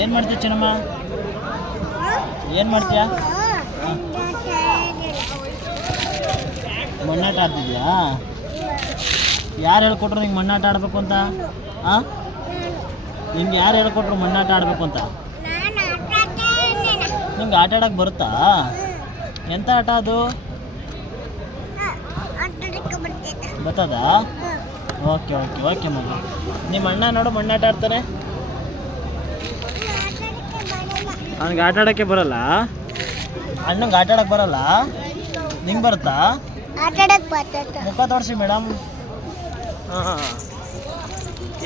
ಏನು ಮಾಡ್ತೀಯ ಚಿನ್ನಮ್ಮ? ಏನು ಮಾಡ್ತೀಯ? ಮಣ್ಣಾಟ ಆಡ್ತಿದ್ಯಾ? ಯಾರು ಹೇಳ್ಕೊಟ್ರು ನಿಂಗೆ ಮಣ್ಣಾಟ ಆಡಬೇಕು ಅಂತ? ಹಾಂ, ನಿಂಗೆ ಯಾರು ಹೇಳ್ಕೊಟ್ರು ಮಣ್ಣಾಟ ಆಡಬೇಕು ಅಂತ? ನಿಂಗೆ ಆಟ ಆಡೋಕ್ಕೆ ಬರುತ್ತಾ? ಎಂಥ ಆಟ ಅದು? ಬರ್ತದಾ? ಓಕೆ ಓಕೆ ಓಕೆ ಮಗ. ನಿಮ್ಮ ಅಣ್ಣ ನೋಡು ಮಣ್ಣಾಟ ಆಡ್ತಾನೆ. ಅವ್ನಿಗೆ ಆಟ ಆಡೋಕ್ಕೆ ಬರಲ್ಲ? ಅಣ್ಣಂಗೆ ಆಟ ಆಡೋಕ್ಕೆ ಬರಲ್ಲ? ನಿಂಗೆ ಬರುತ್ತಾ? ಮುಖ ತೋರಿಸಿ ಮೇಡಮ್. ಹಾಂ,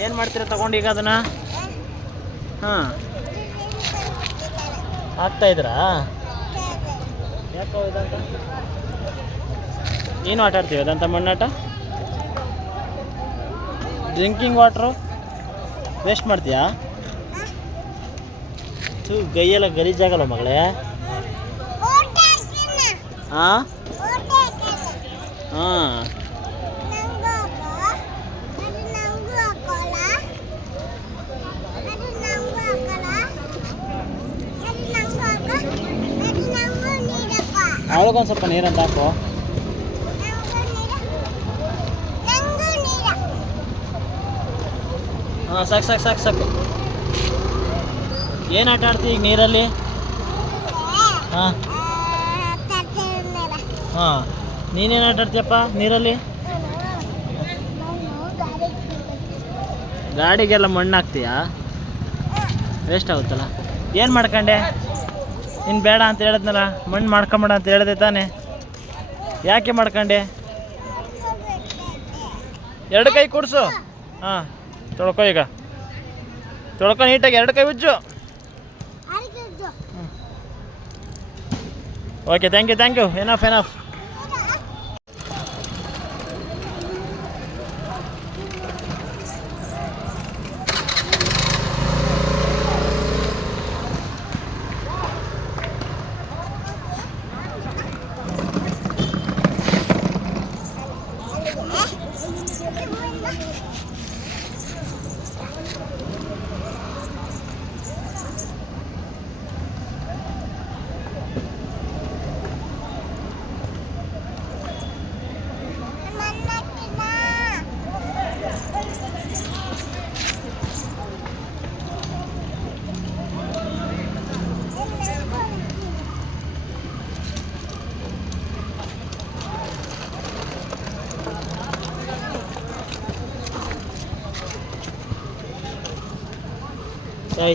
ಏನು ಮಾಡ್ತೀರ ತಗೊಂಡು ಈಗ ಅದನ್ನು? ಹಾಂ, ಆಗ್ತಾಯಿದ್ರಾ? ಯಾಕೋ ಇದಂತ ಏನು ಆಟ ಆಡ್ತೀವಿ ಅದಂತ ಮಣ್ಣಾಟ? ಡ್ರಿಂಕಿಂಗ್ ವಾಟ್ರು ವೇಸ್ಟ್ ಮಾಡ್ತೀಯಾ? ಗೈಯೆಲ್ಲ ಗಲೀಜಾಗಲ್ಲ ಮಗಳೇ. ಹಾಂ ಹಾಂ, ಅವಳಿಗೊಂದು ಸ್ವಲ್ಪ ನೀರಂತ ಹಾಕು. ಹಾಂ, ಸಾಕು ಸಾಕು ಸಾಕು ಸಾಕು. ಏನು ಆಟ ಆಡ್ತೀವಿ ಈಗ ನೀರಲ್ಲಿ? ಹಾಂ ಹಾಂ, ನೀನೇನು ಆಟ ಆಡ್ತೀಯಪ್ಪ ನೀರಲ್ಲಿ? ಗಾಡಿಗೆಲ್ಲ ಮಣ್ಣು ಹಾಕ್ತೀಯಾ? ವೇಸ್ಟ್ ಆಗುತ್ತಲ್ಲ. ಏನು ಮಾಡ್ಕೊಂಡೆ? ಇನ್ನು ಬೇಡ ಅಂತ ಹೇಳಿದ್ನಲ್ಲ, ಮಣ್ಣು ಮಾಡ್ಕೊಂಬೇಡ ಅಂತ ಹೇಳಿದೆ ತಾನೆ? ಯಾಕೆ ಮಾಡ್ಕೊಂಡೆ? ಎರಡು ಕೈ ಕೂಡಿಸು. ಹಾಂ, ತೊಳ್ಕೊ ಈಗ. ತೊಳ್ಕೊ ನೀಟಾಗಿ, ಎರಡು ಕೈ ಉಜ್ಜು. Okay, thank you. Enough. Đây